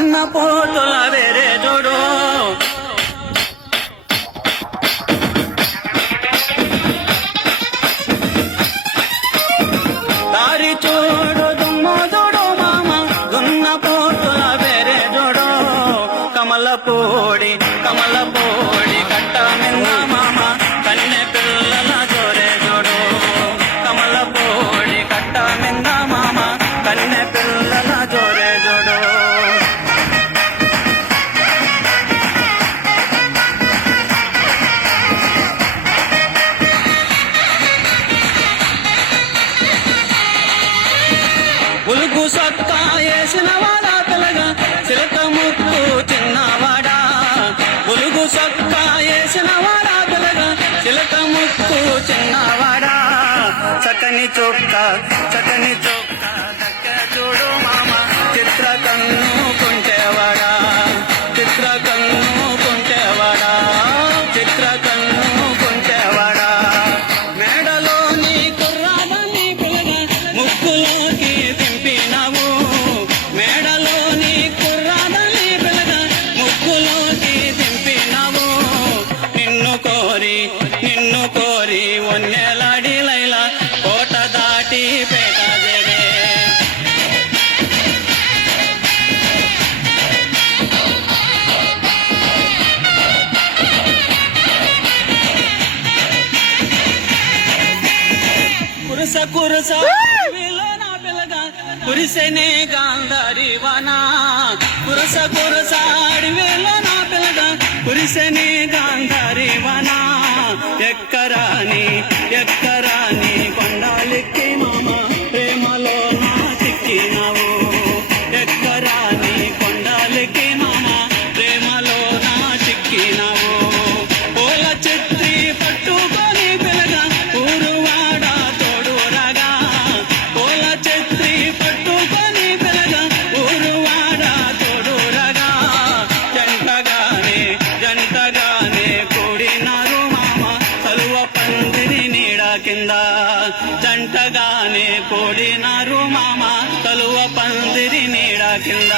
దున్న పోతుల వేరే జోడు దారి చూడు దుమ్ము జోడు మామ దున్న పోతుల వేరే జోడు కమలపూడి కట్ట మింద మామ కన్నె పిల్లల జోరే జోడు కమలపూడి కట్ట మింద మామ కన్నె పిల్లల జోరే జోడు ఉలుగు సత్తా వేసిన వాడా పిల్లగా చిలక ముక్కు చిన్నవాడా ఉలుగు సత్తా వేసిన వాడా పిల్లగా చిలక ముక్కు చిన్నవాడా చక్కని చొక్క దక్క చూడు మామ చిత్ర కన్ను కుంటేవాడా మేడలోని కుర్రాదని పిల్లగా ముక్కులోకి దింపినావు మేడలోని కుర్రాదని పిల్లగా ముక్కులోకి దింపినావు నిన్ను కోరి ఒన్నెలాడి లైలా కోట దాటి పేట జడే కురస నా పిల్లగా కురిసెనే గాంధారి వానా కురస అడివేలో నా పిల్లగా కురిసెనే గాంధారి వానా ఎక్కరాని కొండాలెక్కి మామ ప్రేమలో నా చిక్కినావు ఎక్కరాని కొండాలెక్కి మామ ప్రేమలో నా చిక్కినావు పూల చిత్రి పట్టుకొని పిల్లగా ఊరువాడ తోడు రాగా పూల చిత్రి పట్టుకొని పిల్లగా ఊరువాడ తోడు రాగా జంటగానే కూడినారు మామ కలువ పందిరి నీడ కింద జంటగానే కూడినారు మామ కలువ పందిరి నీడ కింద